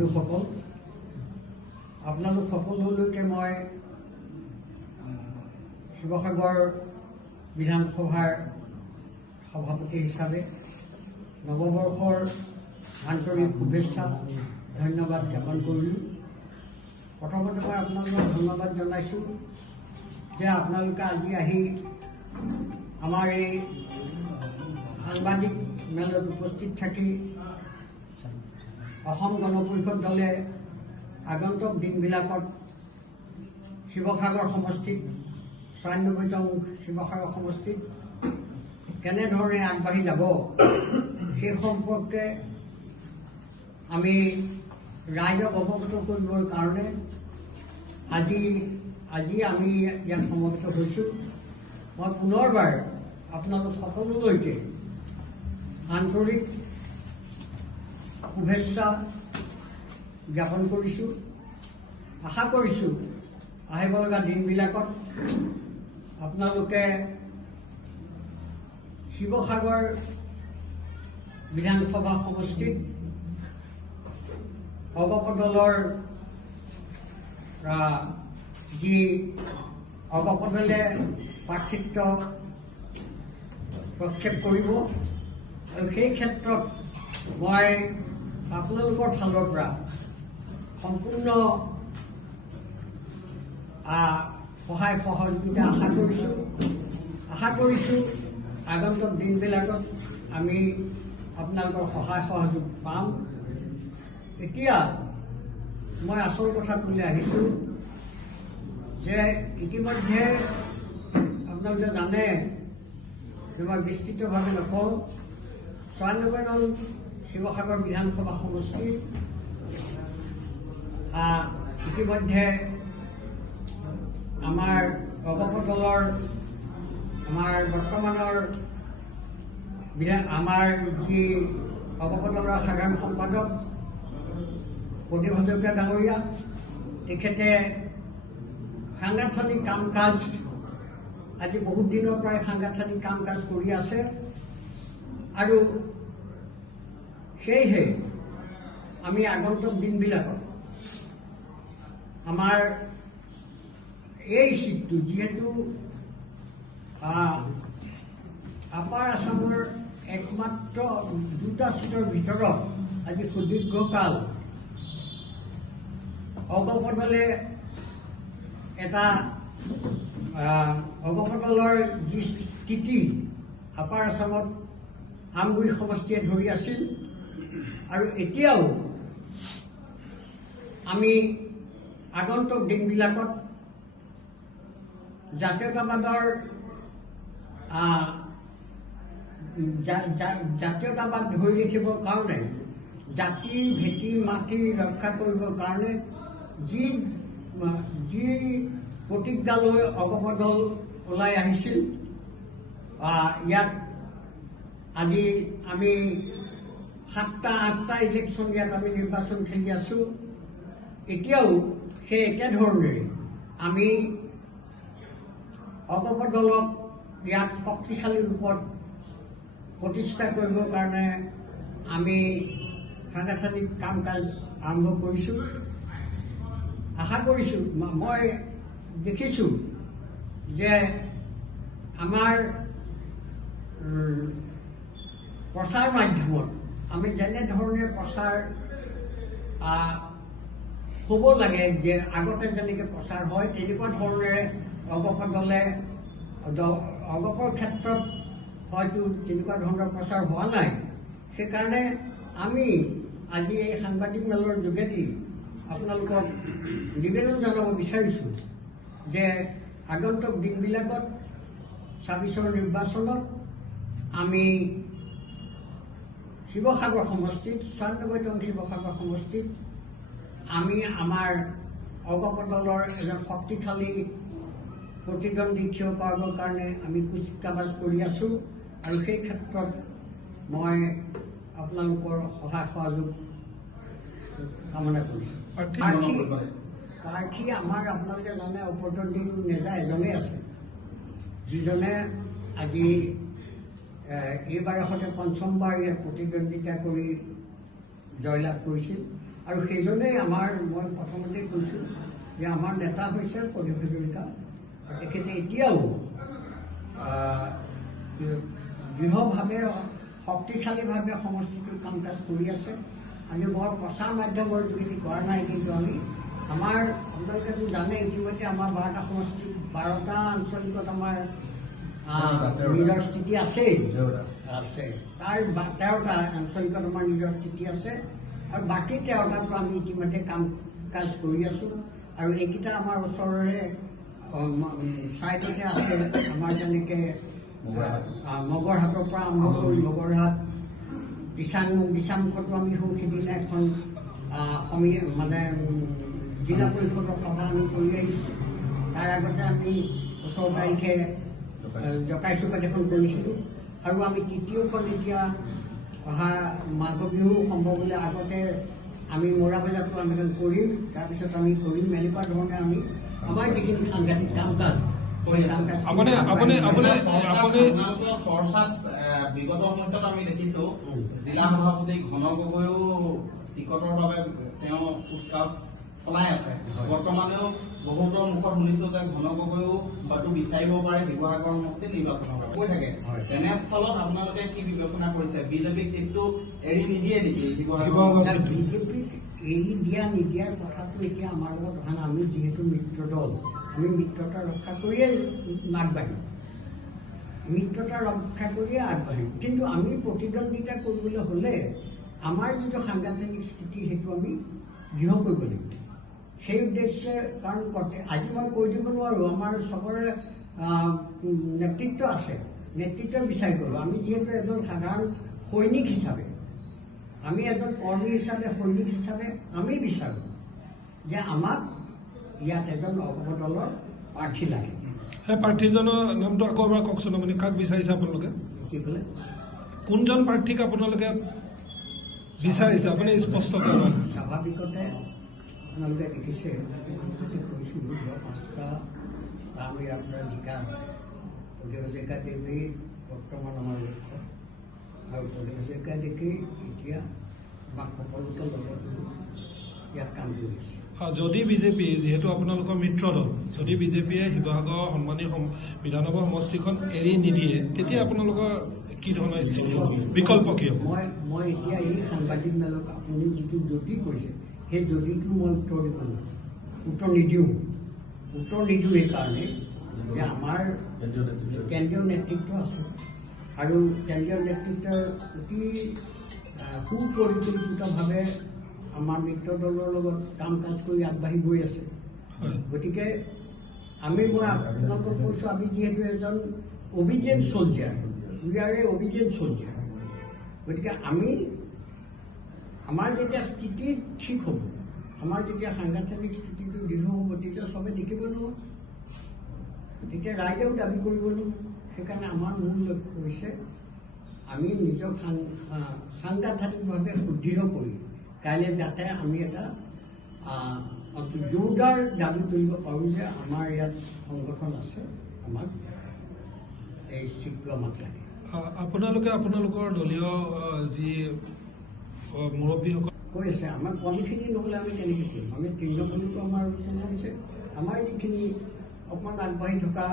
বন্ধুসকল, আপোনালোক সকলোলৈকে মই শিৱসাগৰ বিধানসভাৰ সভাপতি হিচাপে নৱবৰ্ষৰ আন্তৰিক শুভেচ্ছা ধন্যবাদ জ্ঞাপন কৰিলোঁ। প্ৰথমতে মই আপোনালোকক ধন্যবাদ জনাইছোঁ যে আপোনালোকে আজি আহি আমাৰ এই সাংবাদিক মেলত উপস্থিত থাকি অসম গণ পৰিষদ দলে আগন্তুক দিনবিলাকত শিৱসাগৰ সমষ্টিত ৯৬তম শিৱসাগৰ সমষ্টিত কেনেধৰণে আগবাঢ়ি যাব সেই সম্পৰ্কে আমি ৰাইজক অৱগত কৰিবৰ কাৰণে আজি আমি ইয়াত সমবেত হৈছোঁ। মই পুনৰবাৰ আপোনালোক সকলোলৈকে আন্তৰিক শুভেচ্ছা জ্ঞাপন কৰিছোঁ। আশা কৰিছোঁ আহিব লগা দিনবিলাকত আপোনালোকে শিৱসাগৰ বিধানসভা সমষ্টিত অগপ দলৰ যি অগপ দলে প্ৰাৰ্থিত্ব প্ৰক্ষেপ কৰিব আৰু সেই ক্ষেত্ৰত মই আপোনালোকৰ ফালৰ পৰা সম্পূৰ্ণ সহায় সহযোগিতা আশা কৰিছোঁ আগন্তুক দিনবিলাকত আমি আপোনালোকৰ সহায় সহযোগ পাম। এতিয়া মই আচল কথাটোলৈ আহিছোঁ যে ইতিমধ্যে আপোনালোকে জানে যে মই বিস্তৃতভাৱে নকওঁ, ৯৬ নং শিৱসাগৰ বিধানসভা সমষ্টি ইতিমধ্যে আমাৰ অগপ দলৰ আমাৰ বৰ্তমানৰ আমাৰ যি অগপ দলৰ সাধাৰণ সম্পাদক প্ৰদীপ হাজৰিকা ডাঙৰীয়া, তেখেতে সাংগঠনিক কাম কাজ আজি বহুত দিনৰ পৰাই সাংগঠনিক কাম কাজ কৰি আছে আৰু সেয়েহে আমি আগন্তুক দিনবিলাকত আমাৰ এই চিটটো যিহেতু আপাৰ আছামৰ একমাত্ৰ দুটা চিটৰ ভিতৰত আজি সুদীৰ্ঘকাল অগপ দলে এটা অগপ দলৰ যি স্থিতি আপাৰ আছামত আমগুৰি সমষ্টিয়ে ধৰি আছিল আৰু এতিয়াও আমি আগন্তুক দিনবিলাকত জাতীয়তাবাদৰ জাতীয়তাবাদ ধৰি ৰাখিবৰ কাৰণে জাতি ভেটি মাটি ৰক্ষা কৰিবৰ কাৰণে যি প্ৰতিজ্ঞা লৈ অগপ দল ওলাই আহিছিল, ইয়াত আজি আমি ৭টা-৮টা ইলেকশ্যন ইয়াত আমি নিৰ্বাচন খেলি আছোঁ। এতিয়াও সেই একেধৰণেৰে আমি অগপ দলক ইয়াত শক্তিশালী ৰূপত প্ৰতিষ্ঠা কৰিবৰ কাৰণে আমি সাংগঠনিক কাম কাজ আৰম্ভ কৰিছোঁ। আশা কৰিছোঁ, মই দেখিছোঁ যে আমাৰ প্ৰচাৰ মাধ্যমত আমি যেনেধৰণে প্ৰচাৰ হ'ব লাগে, যে আগতে যেনেকৈ প্ৰচাৰ হয় তেনেকুৱা ধৰণেৰে অগপ দলে অগপৰ ক্ষেত্ৰত হয়তো তেনেকুৱা ধৰণৰ প্ৰচাৰ হোৱা নাই। সেইকাৰণে আমি আজি এই সাংবাদিক মেলৰ যোগেদি আপোনালোকক নিবেদন জনাব বিচাৰিছোঁ যে আগন্তুক দিনবিলাকত ২৬ৰ নিৰ্বাচনত আমি শিৱসাগৰ সমষ্টিত ৯৬তম শিৱসাগৰ সমষ্টিত আমি আমাৰ অগপ দলৰ এজন শক্তিশালী প্ৰতিদ্বন্দ্বী থিয় কৰাবৰ কাৰণে আমি কুচকাৱাজ কৰি আছোঁ আৰু সেই ক্ষেত্ৰত মই আপোনালোকৰ সহায় সহযোগ কামনা কৰিছোঁ। প্ৰাৰ্থী আমাৰ আপোনালোকে জানে অপৰতন্ত্ৰী নেতা এজনেই আছে, যিজনে আজি এইবাৰৰ সৈতে পঞ্চমবাৰ ইয়াত প্ৰতিদ্বন্দ্বিতা কৰি জয়লাভ কৰিছিল। আৰু সেইজনেই মই প্ৰথমতে কৈছোঁ যে আমাৰ নেতা হৈছে প্ৰদীপ হাজৰিকা। তেখেতে এতিয়াও দৃঢ়ভাৱে শক্তিশালীভাৱে সমষ্টিটোৰ কাম কাজ কৰি আছে। আমি বৰ প্ৰচাৰ মাধ্যমৰ যোগেদি কৰা নাই, কিন্তু আমি আপোনালোকেতো জানে ইতিমধ্যে আমাৰ 12টা সমষ্টিত 12টা আঞ্চলিকত আমাৰ নিজৰ স্থিতি আছেই আছে। তাৰ 13টা আঞ্চলিকত আমাৰ নিজৰ স্থিতি আছে আৰু বাকী 13টাতো আমি ইতিমধ্যে কাম কাজ কৰি আছোঁ। আৰু এইকেইটা আমাৰ ওচৰৰে ছাইডতে আছে। আমাৰ যেনেকৈ মগৰহাটৰ পৰা আৰম্ভ কৰি মগৰহাট দিচাংমুখতো আমি সিদিনা এখন জিলা পৰিষদৰ সভা আমি কৰি আহিছোঁ। তাৰ আগতে আমি 18 তাৰিখে জকাইচুকাত এখন কৰিছিলোঁ আৰু আমি তৃতীয়খন এতিয়া অহা মাঘ বিহু সম্ভৱ হ'লে আগতে আমি মৰাবজাতো আমি এখন কৰিম, তাৰপিছত আমি কৰিম। এনেকুৱা ধৰণে আমি আমাৰ যিখিনি সাংঘাতিক কাম কাজ চৰ্চাত বিগত সময়ত আমি দেখিছো জিলা সভাপতি ঘন গগৈও টিকটৰ বাবে তেওঁ উচকাচ চলাই আছে। বৰ্তমানেও বহুতৰ মুখত শুনিছো যে ঘন গগৈও হয়তো বিচাৰিব পাৰে শিৱসাগৰ সমষ্টিত নিৰ্বাচনৰ বাবে কৈ থাকে। তেনেস্থলত আপোনালোকে কি বিবেচনা কৰিছে? বিজেপিক চিটটো এৰি নিদিয়ে নেকি শিৱসাগৰ? বিজেপিক এৰি দিয়া নিদিয়াৰ কথাটো এতিয়া আমাৰ লগত অহা নাই। আমি যিহেতু মিত্ৰ দল, আমি মিত্ৰতা ৰক্ষা কৰিয়ে আগবাঢ়িম, কিন্তু আমি প্ৰতিদ্বন্দ্বিতা কৰিবলৈ হ'লে আমাৰ যিটো সাংগঠনিক স্থিতি সেইটো আমি দৃঢ় কৰিব লাগিব। সেই উদ্দেশ্যে কাৰণ আজি মই কৈ দিব নোৱাৰোঁ, আমাৰ চবৰে নেতৃত্ব আছে, নেতৃত্ব বিচাৰি গ'লোঁ। আমি যিহেতু এজন সাধাৰণ সৈনিক হিচাপে, আমি এজন কৰ্মী হিচাপে, সৈনিক হিচাপে আমি বিচাৰোঁ যে আমাক ইয়াত এজন অৱদলৰ প্ৰাৰ্থী লাগে। সেই প্ৰাৰ্থীজনৰ নামটো আকৌ এবাৰ কওকচোন। আপুনি কাক বিচাৰিছে? আপোনালোকে কি ক'লে? কোনজন প্ৰাৰ্থীক আপোনালোকে বিচাৰিছে? আপুনি স্পষ্ট কৰিব। স্বাভাৱিকতে আপোনালোকে দেখিছে, কৈছিলোঁ 5টা কাম ইয়াৰ পৰা জিকা প্ৰদীপ হাজৰিকা দেৱী বৰ্তমান আমাৰ লক্ষ্য, আৰু প্ৰদীপ হাজৰিকা দেখি এতিয়া আমাক সকলোকে লগত ইয়াত কাম কৰিছে। যদি বিজেপি, যিহেতু আপোনালোকৰ মিত্ৰ দল, যদি বিজেপিয়ে শিৱসাগৰ সন্মানীয় বিধানসভা সমষ্টিখন এৰি নিদিয়ে, তেতিয়া আপোনালোকৰ কি ধৰণৰ স্থিতি হ'ব? বিকল্প কি হ'ব? মই এতিয়া এই সাংবাদিক মেলক আপুনি যিটো যদি কৈছে, সেই যদিটো মই উত্তৰ নিদিওঁ এইকাৰণে যে আমাৰ কেন্দ্ৰীয় নেতৃত্ব আছে আৰু কেন্দ্ৰীয় নেতৃত্বৰ অতি সুপৰিকল্পিতভাৱে আমাৰ মিত্ৰ দলৰ লগত কাম কাজ কৰি আগবাঢ়ি গৈ আছে। গতিকে মই আপোনালোকক কৈছোঁ, আমি যিহেতু এজন obedient চলজাৰ, we are A obedient চলজাৰ। গতিকে আমাৰ যেতিয়া স্থিতি ঠিক হ'ব, আমাৰ যেতিয়া সাংগঠনিক স্থিতিটো দৃঢ় হ'ব, তেতিয়া চবে দেখিব নহয়, তেতিয়া ৰাইজেও দাবী কৰিব নহয়। সেইকাৰণে আমাৰ মূল লক্ষ্য হৈছে আমি নিজক সাংগঠনিকভাৱে সুদৃঢ় কৰি কাইলৈ যাতে আমি এটা জোৰদাৰ দাবী কৰিব পাৰোঁ যে আমাৰ ইয়াত সংগঠন আছে, আমাক এই চিটটো আমাক লাগে। আপোনালোকে আপোনালোকৰ দলীয় যি মুৰব্বীসকল কৈ আছে, আমাৰ কমখিনি নহ'লে আমি কেনেকৈ কৰিম? আমি তৃণমূলতো আমাৰ আলোচনা হৈছে, আমাৰ যিখিনি অকণমান আগবাঢ়ি থকা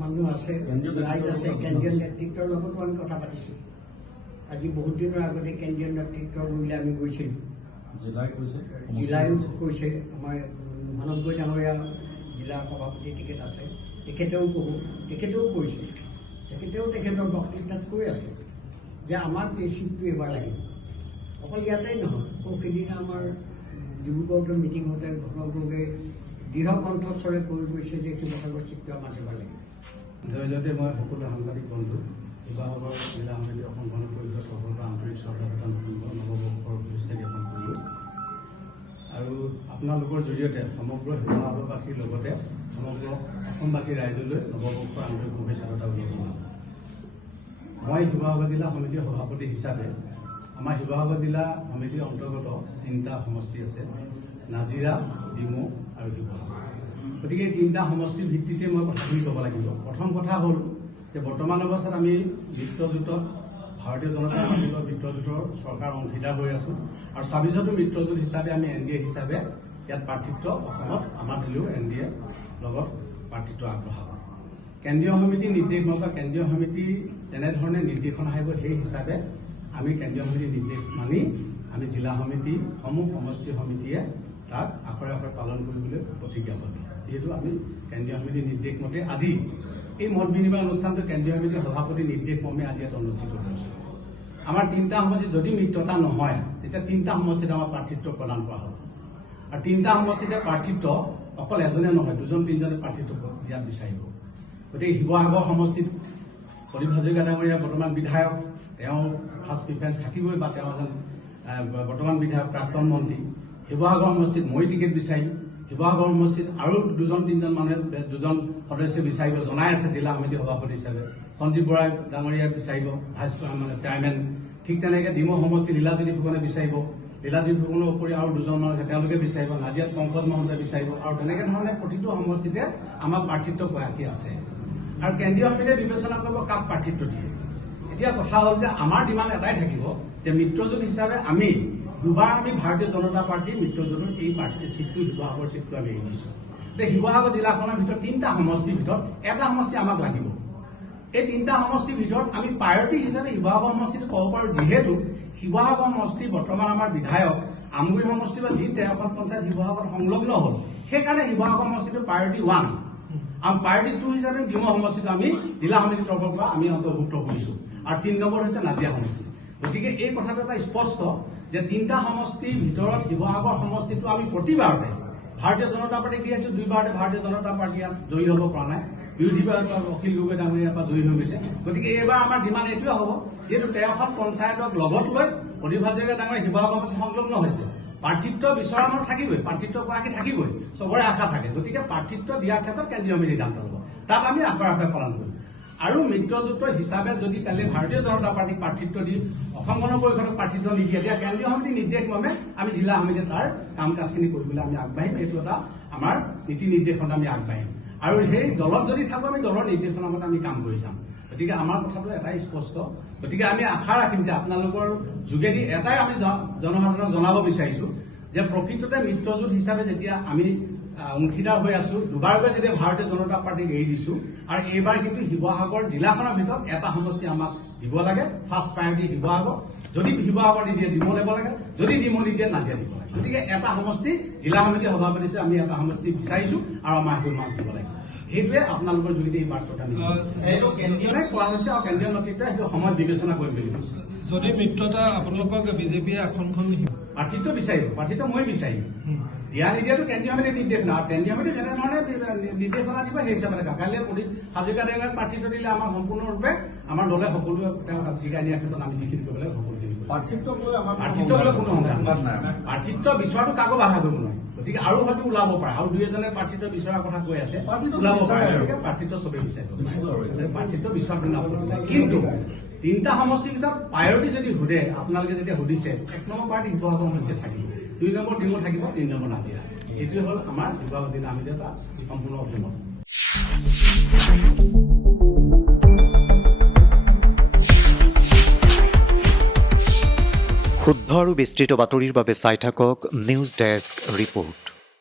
মানুহ আছে, ৰাইজ আছে, কেন্দ্ৰীয় নেতৃত্বৰ লগতো আমি কথা পাতিছোঁ। আজি বহুত দিনৰ আগতে কেন্দ্ৰীয় নেতৃত্বৰ বুলিলে আমি গৈছিলোঁ, জিলায়ো কৈছে। আমাৰ মানৱ গগৈ ডাঙৰীয়া জিলা সভাপতি তেখেত আছে, তেখেতেও কৈছে, তেখেতৰ বক্তৃতাত কৈ আছে যে আমাক এই চিটটো এবাৰ লাগিব। অকল ইয়াতেই নহয়, সেইদিনা আমাৰ ডিব্ৰুগড়ত মিটিং হওঁতে ঘন গগৈয়ে দৃঢ় কণ্ঠস্বৰে কৈ গৈছে যে শিৱসাগৰ চিটটো আমাক এবাৰ লাগিব। জয়তে মই সকলো সাংবাদিক বন্ধু, শিৱসাগৰ জিলা সমিতি অসম গণ পৰিষদ সকলোৰে আন্তৰিক শ্ৰদ্ধা নৱবৰ্ষৰ শুভেচ্ছা জ্ঞাপন কৰিলোঁ। আৰু আপোনালোকৰ জৰিয়তে সমগ্ৰ শিৱসাগৰবাসীৰ লগতে সমগ্ৰ অসমবাসী ৰাইজলৈ নৱবৰ্ষৰ আন্তৰিক শুভেচ্ছা উল্লেখ কৰিম। মই শিৱসাগৰ জিলা সমিতিৰ সভাপতি হিচাপে আমাৰ শিৱসাগৰ জিলা সমিতিৰ অন্তৰ্গত 3টা সমষ্টি আছে, নাজিৰা, ডিমৌ আৰু শিৱসাগৰ। গতিকে 3টা সমষ্টিৰ ভিত্তিতে মই কথাখিনি ক'ব লাগিব। প্ৰথম কথা হ'ল যে বৰ্তমান অৱস্থাত আমি মিত্ৰজোঁটত ভাৰতীয় জনতা পাৰ্টীৰ মিত্ৰজোঁটৰ চৰকাৰ অংশীদাৰ হৈ আছোঁ আৰু 26তো মিত্ৰজোঁট হিচাপে আমি NDA হিচাপে ইয়াত প্ৰাৰ্থিত্ব অসমত আমাৰ দলেও NDA লগত প্ৰাৰ্থিত্ব আগবঢ়াব। কেন্দ্ৰীয় সমিতি নিৰ্দেশ বা কেন্দ্ৰীয় সমিতি যেনেধৰণে নিৰ্দেশনা আহিব সেই হিচাপে আমি কেন্দ্ৰীয় সমিতিৰ নিৰ্দেশ মানি আমি জিলা সমিতি সমূহ সমষ্টি সমিতিয়ে তাক আখৰে আখৰে পালন কৰিবলৈ প্ৰতিজ্ঞাবদ্ধ। যিহেতু আমি কেন্দ্ৰীয় সমিতিৰ নিৰ্দেশ মতে আজি এই মত বিনিময় অনুষ্ঠানটো কেন্দ্ৰীয় সমিতিৰ সভাপতিৰ নিৰ্দেশ মৰ্মে আজি ইয়াত অনুষ্ঠিত কৰিছোঁ। আমাৰ 3টা সমষ্টিত যদি মিত্ৰতা নহয় তেতিয়া 3টা সমষ্টিত আমাৰ প্ৰাৰ্থিত্ব প্ৰদান কৰা হ'ব। আৰু 3টা সমষ্টিতে প্ৰাৰ্থিত্ব অকল এজনে নহয় 2-3জনে প্ৰাৰ্থিত্ব ইয়াত বিচাৰিব। গতিকে শিৱসাগৰ সমষ্টিত প্ৰদীপ হাজৰিকা ডাঙৰীয়া বৰ্তমান বিধায়ক, তেওঁ ফাৰ্ষ্ট প্ৰিফাৰেঞ্চ থাকিবই বা তেওঁ এজন বৰ্তমান বিধায়ক প্ৰাক্তন মন্ত্ৰী। শিৱসাগৰ সমষ্টিত মই টিকেট বিচাৰিম। শিৱসাগৰ সমষ্টিত আৰু 2-3জন মানুহে 2জন সদস্য বিচাৰিব জনাই আছে জিলা সমিতি সভাপতি হিচাপে। সঞ্জীৱ বৰা ডাঙৰীয়াই বিচাৰিব ভাইচ চেয়াৰমেন। ঠিক তেনেকৈ ডিমৌ সমষ্টিত লীলাজ্যোতি ফুকনে বিচাৰিব। লীলাজ্যোতি ফুকনৰ উপৰি আৰু 2জন মানুহ আছে তেওঁলোকে বিচাৰিব। নাজিয়াত পংকজ মহন্তই বিচাৰিব। আৰু তেনেকৈ ধৰণে প্ৰতিটো সমষ্টিতে আমাৰ প্ৰাৰ্থিত্ব বাকী আছে। আৰু কেন্দ্ৰীয় সমিতিয়ে বিবেচনা কৰিব কাক প্ৰাৰ্থিত্ব দিয়ে। এতিয়া কথা হ'ল যে আমাৰ ডিমাণ্ড এটাই থাকিব যে মিত্ৰজোঁট হিচাপে আমি দুবাৰ আমি ভাৰতীয় জনতা পাৰ্টীৰ মিত্ৰজোঁটৰ এই পাৰ্টীৰ চিটটো শিৱসাগৰ চিটটো আমি এৰি দিছোঁ। এতিয়া শিৱসাগৰ জিলাখনৰ ভিতৰত 3টা সমষ্টিৰ ভিতৰত এটা সমষ্টি আমাক লাগিব। এই 3টা সমষ্টিৰ ভিতৰত আমি প্ৰায়ৰিটি হিচাপে শিৱসাগৰ সমষ্টিটো ক'ব পাৰোঁ। যিহেতু শিৱসাগৰ সমষ্টি বৰ্তমান আমাৰ বিধায়ক আমগুৰি সমষ্টি বা যি 13খন পঞ্চায়ত শিৱসাগৰত সংলগ্ন হ'ল, সেইকাৰণে শিৱসাগৰ সমষ্টিটো প্ৰায়ৰিটি 1 আৰু প্ৰায়ৰিটি 2 হিচাপে ডিমৌ সমষ্টিটো আমি জিলা সমিতিৰ তৰফৰ পৰা আমি অন্তৰ্ভুক্ত কৰিছোঁ। আৰু 3 নম্বৰ হৈছে নাজিয়া সমষ্টি। গতিকে এই কথাটো এটা স্পষ্ট যে 3টা সমষ্টিৰ ভিতৰত শিৱসাগৰ সমষ্টিটো আমি প্ৰতিবাৰতে ভাৰতীয় জনতা পাৰ্টীক দি আহিছোঁ। 2বাৰতে ভাৰতীয় জনতা পাৰ্টী ইয়াত জয়ী হ'ব পৰা নাই। বিৰোধী অখিল গগৈ ডাঙৰীয়াৰ পৰা জয়ী হৈ গৈছে। গতিকে এইবাৰ আমাৰ ডিমাণ্ড এইটোৱে হ'ব যিহেতু 13খন পঞ্চায়তক লগত লৈ প্ৰদীপ হাজৰিকা ডাঙৰীয়া শিৱসাগৰ সমষ্টি সংলগ্ন হৈছে। প্ৰাৰ্থিত্ব বিচৰা মানুহ থাকিবই, প্ৰাৰ্থিত্ব গৰাকী থাকিবই, চবৰে আশা থাকে। গতিকে প্ৰাৰ্থিত্ব দিয়াৰ ক্ষেত্ৰত কেন্দ্ৰীয় সমিতি সিদ্ধান্ত ল'ব। তাত আমি আখৰে আখৰে পালন কৰিম। আৰু মিত্ৰজোঁট হিচাপে যদি কালি ভাৰতীয় জনতা পাৰ্টীক প্ৰাৰ্থিত্ব দি অসম গণ পৰিষদক প্ৰাৰ্থিত্ব নিদিয়ে তেতিয়া কেন্দ্ৰীয় সমিতিৰ নিৰ্দেশ মৰ্মে আমি জিলা সমিতিয়ে তাৰ কাম কাজখিনি কৰিবলৈ আমি আগবাঢ়িম। এইটো এটা আমাৰ নীতি নিৰ্দেশনা আমি আগবাঢ়িম। আৰু সেই দলত যদি থাকোঁ আমি দলৰ নিৰ্দেশনাৰ মতে আমি কাম কৰি যাম। গতিকে আমাৰ কথাটো এটাই স্পষ্ট। গতিকে আমি আশা ৰাখিম যে আপোনালোকৰ যোগেদি এটাই আমি জনসাধাৰণক জনাব বিচাৰিছোঁ যে প্ৰকৃততে মিত্ৰজোঁট হিচাপে যেতিয়া আমি অংশীদাৰ হৈ আছোঁ, দুবাৰকৈ যেতিয়া ভাৰতীয় জনতা পাৰ্টীক এৰি দিছোঁ আৰু এইবাৰ কিন্তু শিৱসাগৰ জিলাখনৰ ভিতৰত এটা সমষ্টি আমাক দিব লাগে। First priority Sivasagar. যদি শিৱসাগৰ নিদিয়ে ডিমৌ দিব লাগে, যদি ডিমৌ নিদিয়ে নাজিয়া দিব লাগে। গতিকে এটা সমষ্টি জিলা সমিতি সভাপতি হিচাপে আমি এটা সমষ্টি বিচাৰিছোঁ আৰু আমাৰ সেইটো মাক দিব লাগে। সেইটোৱে আপোনালোকৰ যোগেদি এই বাৰ্তাটো আমি কোৱা হৈছে আৰু কেন্দ্ৰীয় নেতৃত্বই সেইটো সময়ত বিবেচনা কৰিম বুলি কৈছে। যদি মিত্ৰতা আপোনালোকক বিজেপিয়ে আসনখন প্ৰাৰ্থিত্ব বিচাৰিব, প্ৰাৰ্থিত্ব মই বিচাৰিম। দিয়া নিদিয়াটো কেন্দ্ৰীয় সমিতিৰ নিৰ্দেশনা। আৰু কেন্দ্ৰীয় সমিতি যেনেধৰণে নিৰ্দেশনা দিব সেই হিচাপে দেখা। কাইলৈ প্ৰদীপ হাজৰিকা ডাঙৰীয়াক প্ৰাৰ্থিত্ব দিলে আমাৰ সম্পূৰ্ণৰূপে আমাৰ দলে সকলোৱে তেওঁক জিকাই নিয়াৰ ক্ষেত্ৰত আমি যিখিনি কৰিব লাগে সকলোখিনি প্ৰাৰ্থিত্ব লৈ কোনো সংঘাত নাই। প্ৰাৰ্থিত্ব বিচৰাটো কাকো বাধা কৰিব নোৱাৰে। গতিকে আৰু হয়তো ওলাব পাৰে, আৰু 2-এজনে প্ৰাৰ্থিত্ব বিচৰাৰ কথা কৈ আছে, ওলাব পাৰে। গতিকে প্ৰাৰ্থিত্ব চবেই বিচাৰিব, প্ৰাৰ্থিত্ব বিচৰাটো নাপাব। কিন্তু 3টা সমষ্টিৰ ভিতৰত প্ৰায়ৰিটি যদি সোধে, আপোনালোকে যেতিয়া সুধিছে 1 নম্বৰ প্ৰায়ৰিটি শিৱসাগৰ সমষ্টিত থাকিব, 2 নম্বৰ ডিমৌ থাকিব, 3 নম্বৰ নাজিয়া। এইটোৱে হ'ল আমাৰ শিৱসাগৰ জিলা সমিতিৰ এটা সম্পূৰ্ণ অভিমত। শুদ্ধ আৰু বিস্তৃত বাতৰিৰ বাবে চাই থাকক নিউজ ডেস্ক ৰিপৰ্ট।